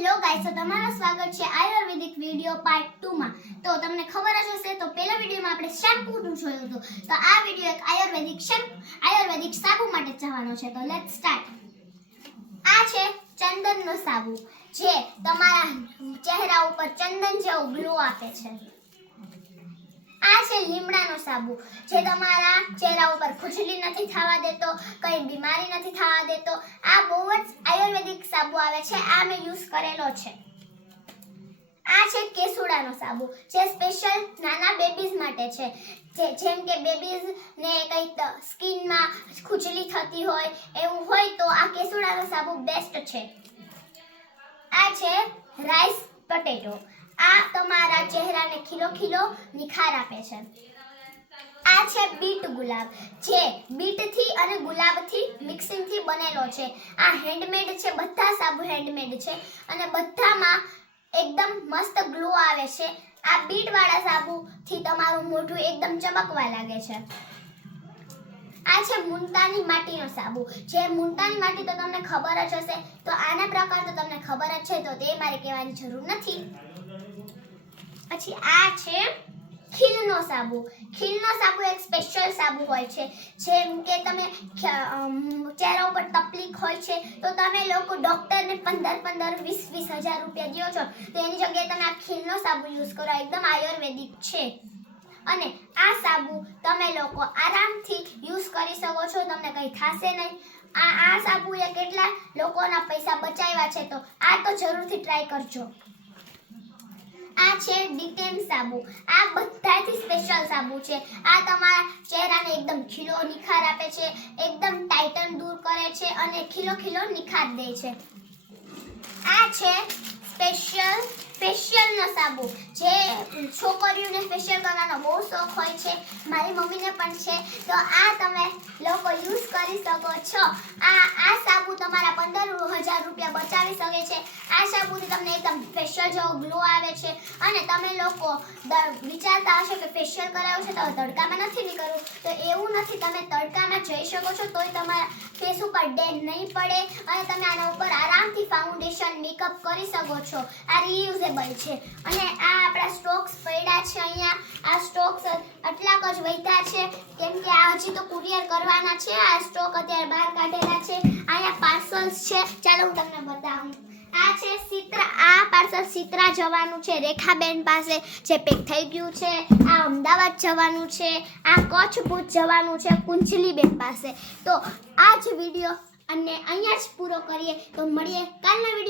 Hello guys, તો તમારું સ્વાગત છે આયુર્વેદિક વિડિયો પાર્ટ 2 માં। તો તમને ખબર જ હશે તો પહેલા વિડિયોમાં આપણે શેમ્પૂનું જોયું હતું, તો આ વિડિયો એક આયુર્વેદિક સાબુ માટે જવાનો છે। તો લેટ્સ સ્ટાર્ટ। આ છે ચંદનનો સાબુ, જે તમારા ચહેરા ઉપર ચંદન જેવો ગ્લો આપે છે। આ છે લીમડાનો સાબુ, જે તમારા ચહેરા ઉપર ખુજલી નથી થવા દેતો, કઈ બીમારી નથી થવા દેતો। આ બહુ જ આયુર્વેદિક સાબુ આવે છે, આ મેં યુઝ કરેલો છે। આ છે કેસુડાનો સાબુ, જે સ્પેશિયલ નાના બેબીઝ માટે છે, જેમ કે બેબીઝ ને કઈ સ્કિનમાં ખુજલી થતી હોય એવું હોય તો આ કેસુડાનો સાબુ બેસ્ટ છે। આ છે રાઈસ પોટેટો, આ તમારા ચહેરાને ખીલો નિખાર આપે છે। આ છે બીટ ગુલાબ, જે બીટથી અને ગુલાબથી મિક્સિંગથી બનેલો છે। આ હેન્ડમેડ છે, બધા સાબુ હેન્ડમેડ છે અને બધામાં એકદમ મસ્ત ગ્લો આવે છે। આ બીટ વાળા સાબુથી તમારું મોઢું એકદમ ચમકવા લાગે છે। આ છે મુલતાની માટીનો સાબુ, જે મુલતાની માટી તો તમને ખબર જ હશે, તો આના પ્રકાર તો તમને ખબર જ છે, તો તે મારે કહેવાની જરૂર નથી। પછી આ છે ખીલનો સાબુ। ખીલનો સાબુ એક સ્પેશિયલ સાબુ હોય છે, જેમ કે તમે ચહેરા ઉપર તકલીફ હોય છે તો તમે લોકો ડોક્ટરને 15-20 હજાર રૂપિયા દો છો, તો એની જગ્યાએ તમે આ ખીલનો સાબુ યુઝ કરો, એકદમ આયુર્વેદિક છે। અને આ સાબુ તમે લોકો આરામથી યુઝ કરી શકો છો, તમને કંઈ થશે નહીં। આ સાબુએ કેટલા લોકોના પૈસા બચાવ્યા છે, તો આ તો જરૂરથી ટ્રાય કરજો। આ છે ડીટેન સાબુ, આ બધાથી સ્પેશિયલ સાબુ છે। આ તમારા ચહેરાને એકદમ ખીલો નિખાર આપે છે, એકદમ ટાઇટન દૂર કરે છે અને ખીલો નિખાર દે છે। આ છે ફેશિયલનો સાબુ, જે છોકરીઓને ફેશિયલ કરવાનો બહુ શોખ હોય છે, મારી મમ્મીને પણ છે, તો આ તમે લોકો યુઝ કરી શકો છો। આ સાબુ તમારા 15,000 રૂપિયા બચાવી શકે છે। આ સાબુથી તમને એકદમ ફેશિયલ જેવો ગ્લો આવે છે અને તમે લોકો વિચારતા હશો કે ફેશિયલ કરાવવું છે તો તડકામાં નથી નીકળવું, તો એવું નથી, તમે તડકામાં જઈ શકો છો તોય તમારા ફેસ ઉપર ડેન નહીં પડે અને તમે આના ઉપર આરામથી ફાઉન્ડેશન મેકઅપ કરી શકો છો। આ રીયુઝેબલ છે અને આ આપણા સ્ટોક્સ પડ્યા છે અહીંયા, આ સ્ટોક્સ આટલાક જ વધ્યા છે, કેમ કે આ હજી તો કુરિયર કરવાના છે। આ સ્ટોક અત્યારે બહાર કાઢેલા છે, અહીંયા પાર્સલ્સ છે, ચાલો હું તમને બતાવું। આ છે સિત્રા, આ પાર્સલ સિત્રા જવાનું છે રેખાબેન પાસે, જે પેક થઈ ગયું છે। આ અમદાવાદ જવાનું છે, આ કચ્છ ભુજ જવાનું છે કુંજલીબેન પાસે। તો આ જ વિડીયો અને અહીંયા જ પૂરો કરીએ, તો મળીએ કાલના વિડીયો।